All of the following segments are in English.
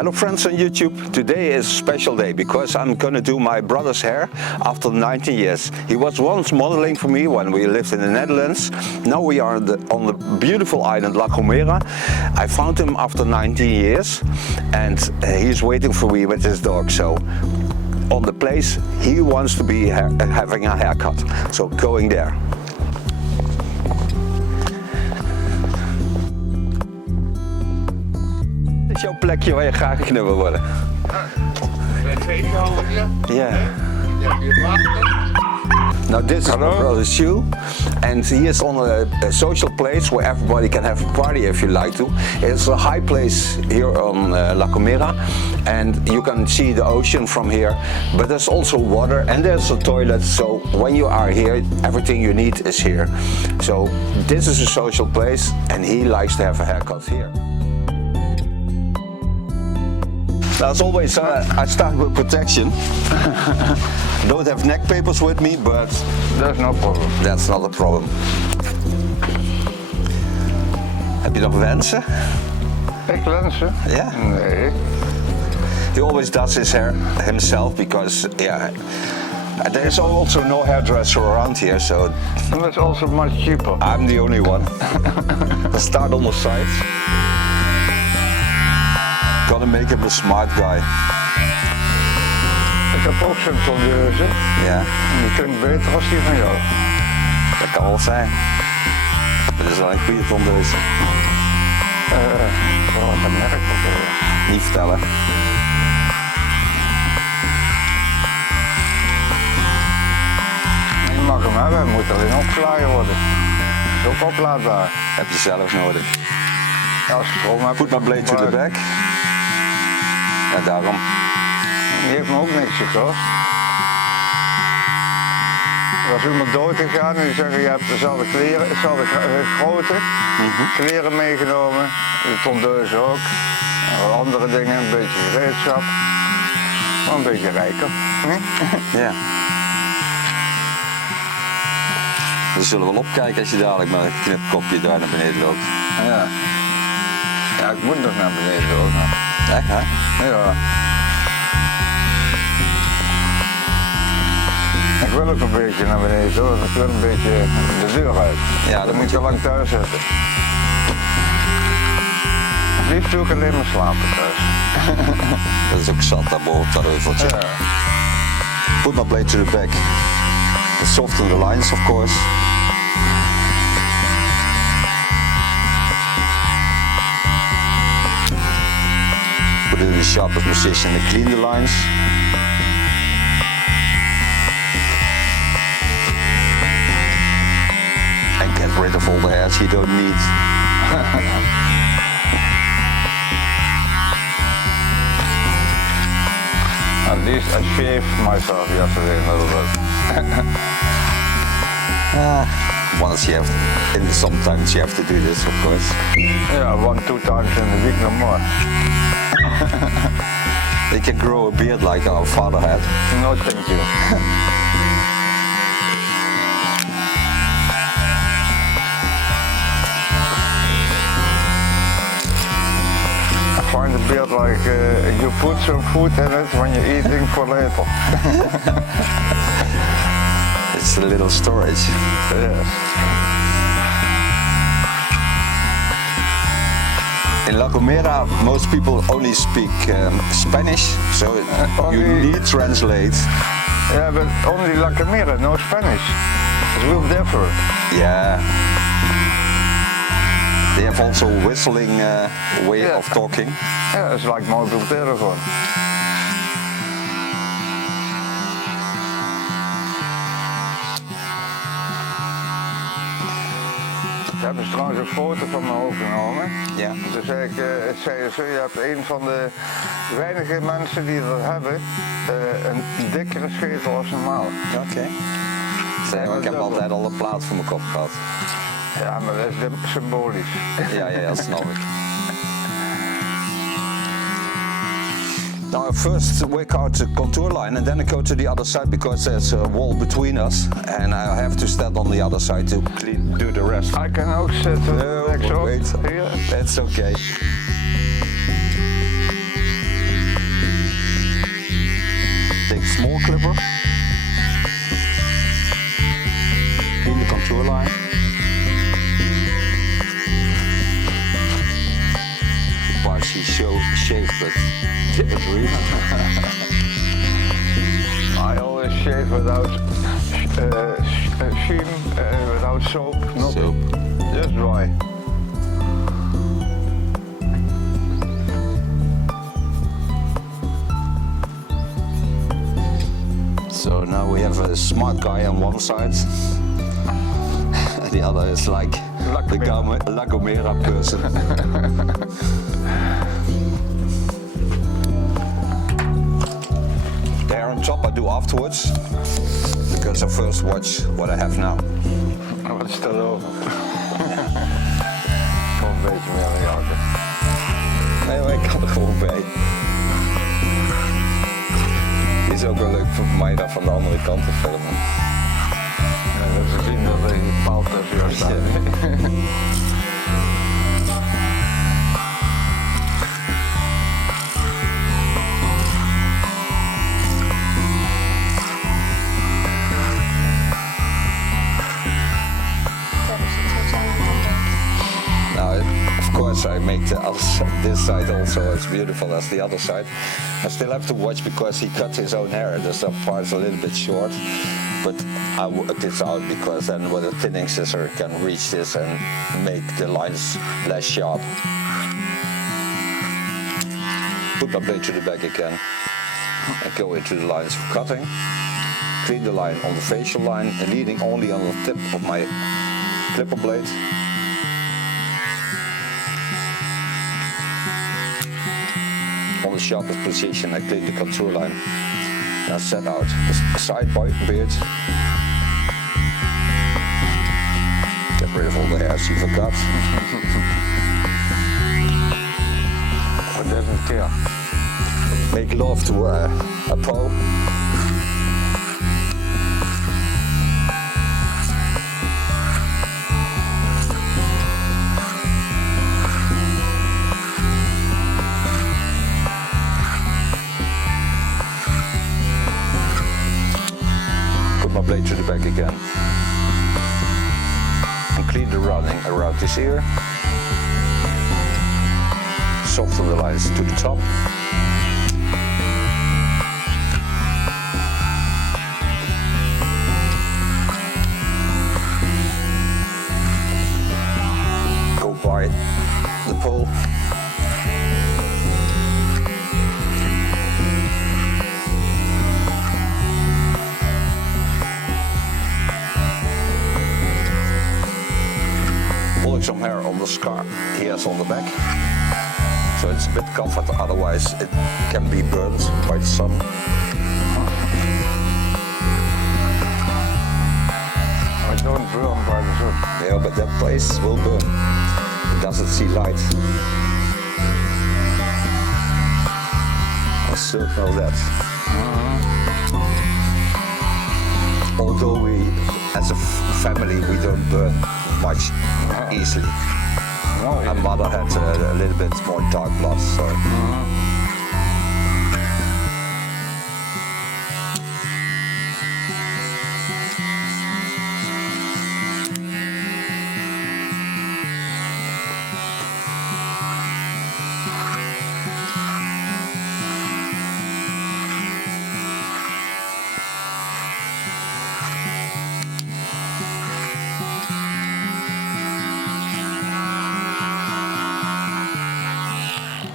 Hello friends on YouTube. Today is a special day because I'm gonna do my brother's hair after 19 years. He was once modeling for me when we lived in the Netherlands. Now we are on the beautiful island La Gomera. I found him after 19 years and he's waiting for me with his dog. So on the place he wants to be having a haircut. So going there. Dit is jouw plekje waar je graag geknipt wil worden. Yeah. Now this is my brother's shoe, and he is on a social place where everybody can have a party if you like to. It's a high place here on La Gomera, and you can see the ocean from here. But there's also water and there's a toilet. So when you are here, everything you need is here. So this is a social place, and he likes to have a haircut here. As always, I start with protection. Don't have neck papers with me, but that's no problem. That's not a problem. Heb je nog wensen? Ik wensen? Yeah? Nee. He always does his hair himself because, yeah, there is also no hairdresser around here, so That's also much cheaper. I'm the only one. Let's start on the sides. Gotta make him a smart guy. Ik heb ook zo'n tondeuze. Ja. Die klinkt beter als die van jou. Dat kan wel zijn. Dat is wel een goede tondeuze. Dat merk ik wel. Niet vertellen. Je mag hem hebben, hij moet alleen opgeladen worden. Dat is ook oplaadbaar. Heb je zelf nodig. Ja, als je stroom hebt. Put my blade to the back. Ja, daarom. Die heeft me ook niks gekost. Er was iemand dood gegaan en die zeggen, je hebt dezelfde kleren, dezelfde grootte, kleren meegenomen, de tondeuze ook, en andere dingen, een beetje gereedschap, maar een beetje rijker. Ja. We zullen wel opkijken als je dadelijk met een knipkopje daar naar beneden loopt. Ja. Ja, ik moet nog naar beneden ook. Echt, hè? Ja. Ik wil ook een beetje naar beneden hoor, ik wil een beetje de deur uit. Ja, dan moet je lang thuis zitten. Liefst doe ik alleen maar slapen thuis. Dat is ook zat daarboven, dat heuveltje. Ja. Put my blade to the back. Soften the lines, of course. Put it in the sharpest position and clean the lines. And get rid of all the hairs you don't need. At least I shaved myself yesterday a little bit. Once you have, and sometimes you have to do this, of course. Yeah, 1-2 times in the week, no more. They can grow a beard like our father had. No, thank you. I find the beard like you put some food in it when you're eating for later. It's a little storage. Yes. In La Gomera, most people only speak Spanish, so you need translate. Yeah, but only La Gomera, no Spanish. It's real different. Yeah. They have also whistling way of talking. Yeah, it's like mobile telephone. Ze hebben trouwens een foto van me opgenomen. Ja. Toen zei ze, je hebt een van de weinige mensen die dat hebben, een dikkere schetel als normaal. Oké. Ik heb altijd al een plaat voor mijn kop gehad. Ja, maar dat is symbolisch. Ja, dat snap ik. Now I first work out the contour line and then I go to the other side because there's a wall between us and I have to stand on the other side to do the rest. I can ook zitten. No, wait. Here. That's okay. small clipper. Clean the contour line. Partially shaved, but typically. I always shave without sheen, without soap, nothing. Just dry. So now we have a smart guy on one side, and the other is like the Gomera person. There on top I do afterwards, because I first watch what I have now. Wat is dat over? Nog een beetje meer aan jagen. Nee, maar ik kan er gewoon bij. Het is ook wel leuk voor Mayra van de andere kant te filmen. Ja, dat is zien dat er een paal tussen jou staat. Of course I make this side also as beautiful as the other side. I still have to watch because he cut his own hair. The some part's a little bit short, but I work this out because then with a thinning scissor can reach this and make the lines less sharp. Put my blade to the back again and go into the lines of cutting. Clean the line on the facial line and leading only on the tip of my clipper blade. On the sharpest position I clean the contour line. Now set out the side beard. Get rid of all the hairs you forgot. What doesn't care? Make love to a pole. My blade to the back again and clean the running around this ear. Soften the lines to the top. Go by the pole. Some hair on the scar he has on the back, so it's a bit covered, otherwise it can be burned by the sun. I don't burn by the sun. Yeah, but that place will burn. It doesn't see light. I certain of that. Although we, as a family, we don't burn much easily. My mother had a little bit more dark blood, so.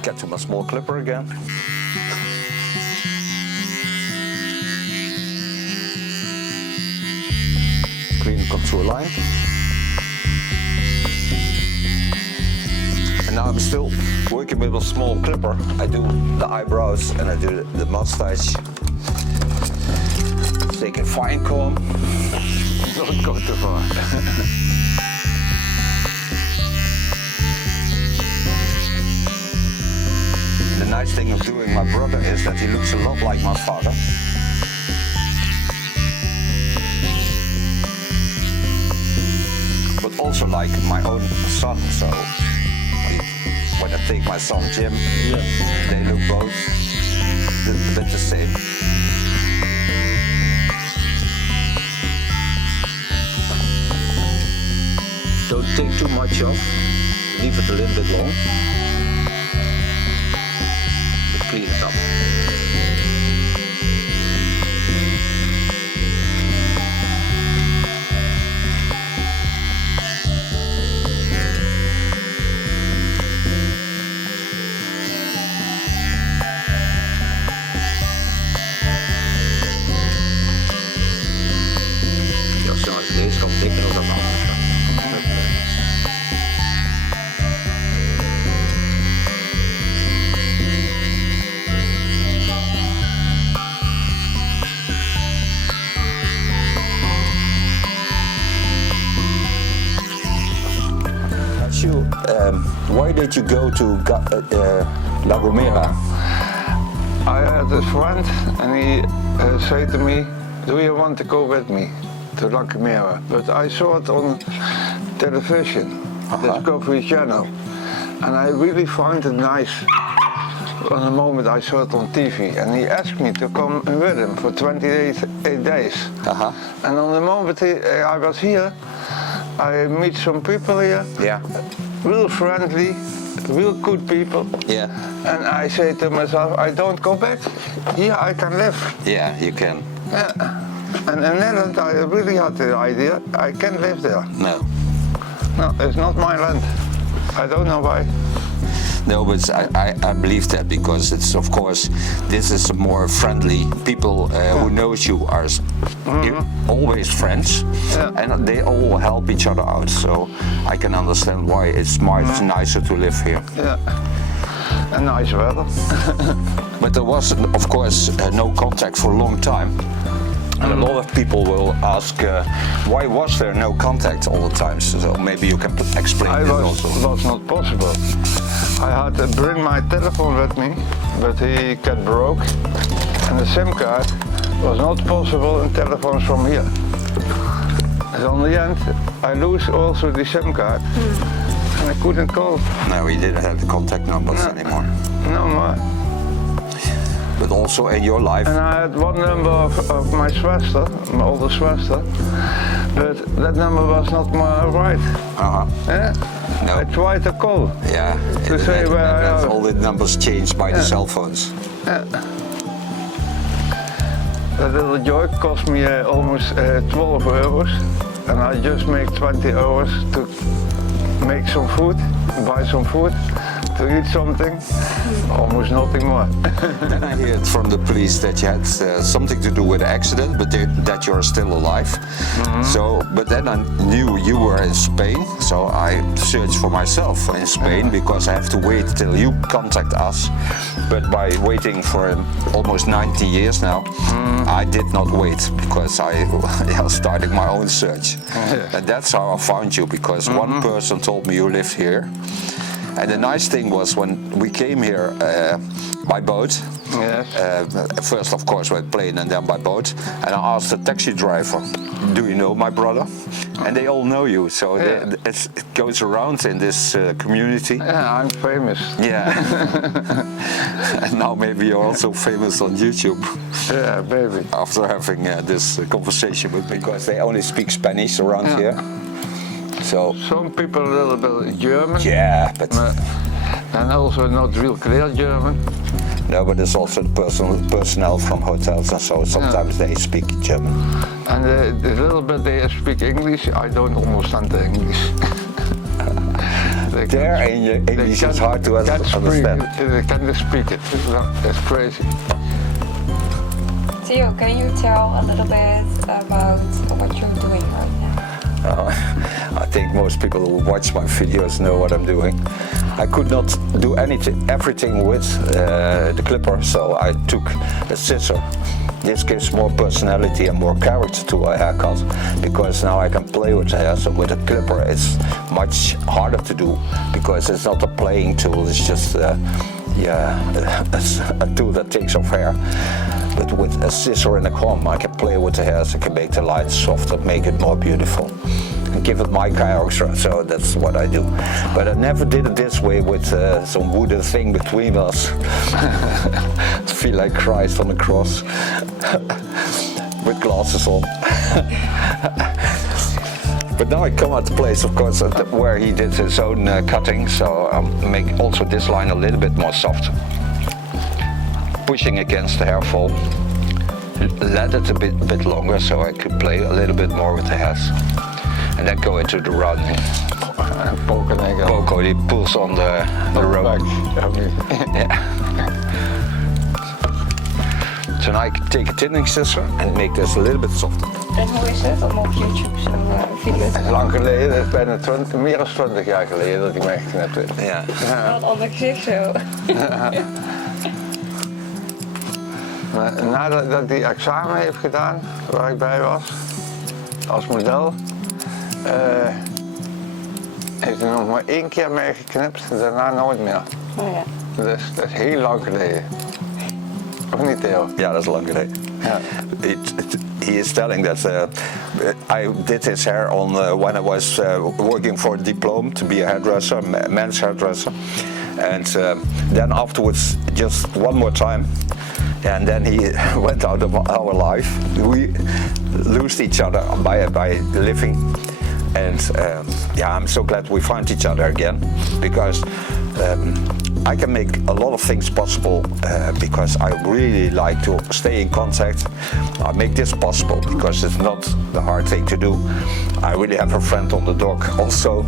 Get to my small clipper again. Clean the contour line. And now I'm still working with a small clipper. I do the eyebrows and I do the mustache. Take a fine comb. Don't go too far. The nice thing of doing my brother is that he looks a lot like my father. But also like my own son, so when I take my son Jim, they look both a bit the same. Don't take too much off. Leave it a little bit long. But clean it up. Deze kan dikker dan de andere. Why did you go to La Gomera? I had a friend and he said to me, do you want to go with me to La Gomera? But I saw it on television, Discovery Channel, and I really found it nice on the moment I saw it on TV, and he asked me to come with him for 28 days. And on the moment I was here, I meet some people here, real friendly, real good people. And I say to myself, I don't go back. Here I can live. Yeah, you can. And in Netherlands I really had the idea, I can't live there. No. No, it's not my land. I don't know why. No, but I believe that because it's, of course, this is more friendly. People who knows you are always friends, and they all help each other out. So I can understand why it's much nicer to live here. Yeah, and nice weather. But there was, of course, no contact for a long time. And a lot of people will ask, why was there no contact all the time? So maybe you can explain this also. It was not possible. I had to bring my telephone with me, but he got broke. And the SIM card was not possible in telephones from here. And on the end, I lose also the SIM card. And I couldn't call. No, we didn't have the contact numbers anymore. No more. But also in your life. And I had one number of my sister, my older sister, but that number was not right. Yeah? No. I tried to call. Yeah. To say where I am. All the numbers changed by the cell phones. Yeah. That little joy cost me almost 12 euros, and I just make 20 hours to make some food, buy some food, to eat something, almost nothing more. And I heard from the police that you had something to do with the accident, but that you're still alive. So, but then I knew you were in Spain, so I searched for myself in Spain because I have to wait till you contact us. But by waiting for almost 90 years now, I did not wait because I started my own search. And that's how I found you, because one person told me you lived here. And the nice thing was when we came here by boat, first of course by plane and then by boat, and I asked the taxi driver, do you know my brother? And they all know you, so it goes around in this community. Yeah, I'm famous. Yeah. And now maybe you're also famous on YouTube. Yeah, baby. After having this conversation with me, because they only speak Spanish around here. So some people a little bit German. Yeah, but and also not real clear German. No, but there's also the personnel from hotels and so sometimes they speak German. And the little bit they speak English, I don't understand the English. Their English is hard to understand. They can't speak it. That's crazy. Theo, can you tell a little bit about what you're doing right now? I think most people who watch my videos know what I'm doing. I could not do everything with the clipper, so I took a scissor. This gives more personality and more character to a haircut, because now I can play with the hair. So with a clipper it's much harder to do, because it's not a playing tool, it's just a tool that takes off hair. But with a scissor and a comb I can play with the hair, so I can make the lines softer, make it more beautiful. And give it my character, so that's what I do. But I never did it this way with some wooden thing between us. I feel like Christ on the cross with glasses on. But now I come at the place, of course, where he did his own cutting, so I'll make also this line a little bit more soft. Pushing against the hair fall. Let it a bit longer so I could play a little bit more with the hairs. And then go into the rounding. Poco, he pulls on the rope. Yeah. So now I can take a tinning scissor and make this a little bit softer. En hoe is het om op YouTube zo'n video te Het is lang geleden, dat is bijna meer dan 20 jaar geleden dat ik me echt geknipt heb. Ja. Wel een ander gezicht zo. Maar nadat ik die examen heeft gedaan, waar ik bij was, als model, heeft hij nog maar 1 keer mee geknipt, daarna nooit meer. Oh ja. Dus dat is heel lang geleden. Of niet, Theo? Ja, dat is lang geleden. Ja. He is telling that I did his hair on when I was working for a diploma to be a hairdresser, men's hairdresser, and then afterwards just one more time, and then he went out of our life. We lost each other by living, and yeah, I'm so glad we found each other again, because I can make a lot of things possible because I really like to stay in contact. I make this possible because it's not the hard thing to do. I really have a friend on the dock also.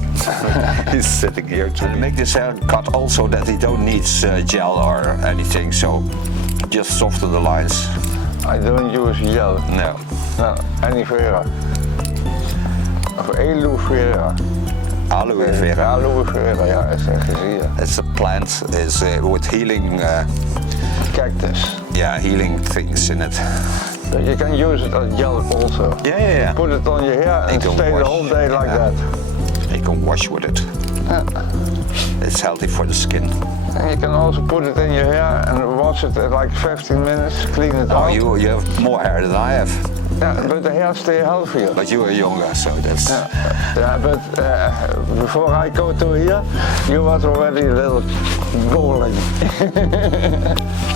He's sitting here to make this haircut also that he don't need gel or anything, so just soften the lines. I don't use gel. No. No, aloe vera. Of aloe vera. Aloe vera. Aloe vera, ja, is echt gezien. It's a plant with healing. Cactus. Yeah, healing things in it. But you can use it as gel also. Yeah. Put it on your hair and stay the whole day like that. You can wash with it. It's healthy for the skin. And you can also put it in your hair and wash it at like 15 minutes, clean it Oh, out. you have more hair than I have. Yeah, but the hair stay healthier. But you are younger, so that's... Yeah, but before I go to here, you was already a little golden.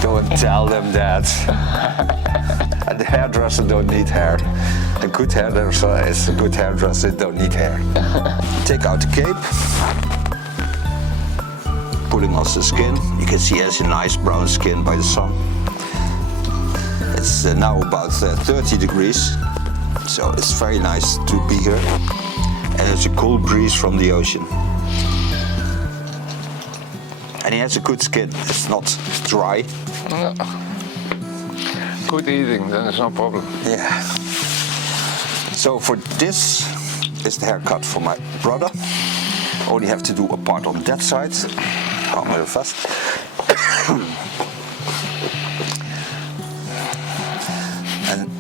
Go and tell them that. And the hairdresser don't need hair. A good hairdresser is a good hairdresser, don't need hair. Take out the cape. Pulling off the skin. You can see he has a nice brown skin by the sun. It's now about 30 degrees, so it's very nice to be here. And it's a cool breeze from the ocean. And he has a good skin, it's not dry. No. Good eating, then it's no problem. Yeah. So for this is the haircut for my brother. Only have to do a part on that side. Hang me vast. And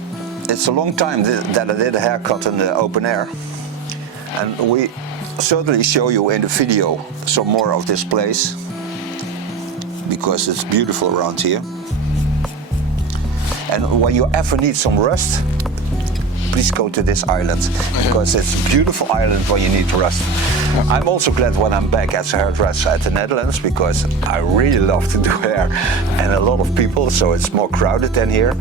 it's a long time that I did a haircut in the open air. And we certainly show you in the video some more of this place, because it's beautiful around here. And when you ever need some rest, please go to this island, because it's a beautiful island when you need to rest. I'm also glad when I'm back as a hairdresser at the Netherlands, because I really love to do hair and a lot of people, so it's more crowded than here.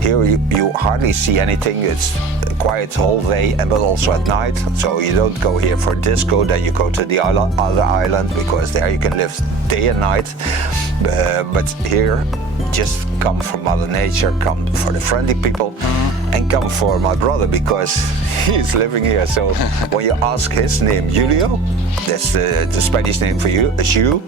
Here you hardly see anything, it's quiet whole day, but also at night. So you don't go here for disco, then you go to the other island, because there you can live day and night. But here, just come for Mother Nature, come for the friendly people, and come for my brother, because he's living here. So when you ask his name, Julio, that's the Spanish name for you, Jules,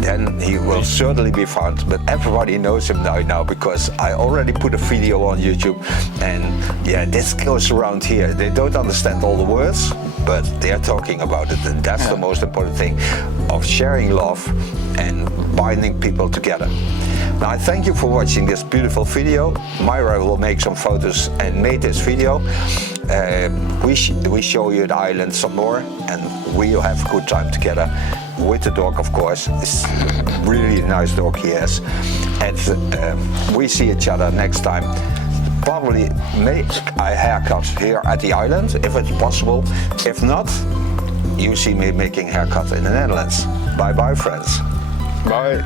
then he will certainly be found. But everybody knows him now, because I already put a video on YouTube, and yeah, this goes around here. They don't understand all the words, but they are talking about it, and that's the most important thing, of sharing love and binding people together. Now, I thank you for watching this beautiful video. Mayra will make some photos and made this video. We show you the island some more, and we'll have a good time together with the dog, of course. It's really a nice dog he has. And we see each other next time. Probably make a haircut here at the island, if it's possible. If not, you see me making haircut in the Netherlands. Bye bye, friends. Bye.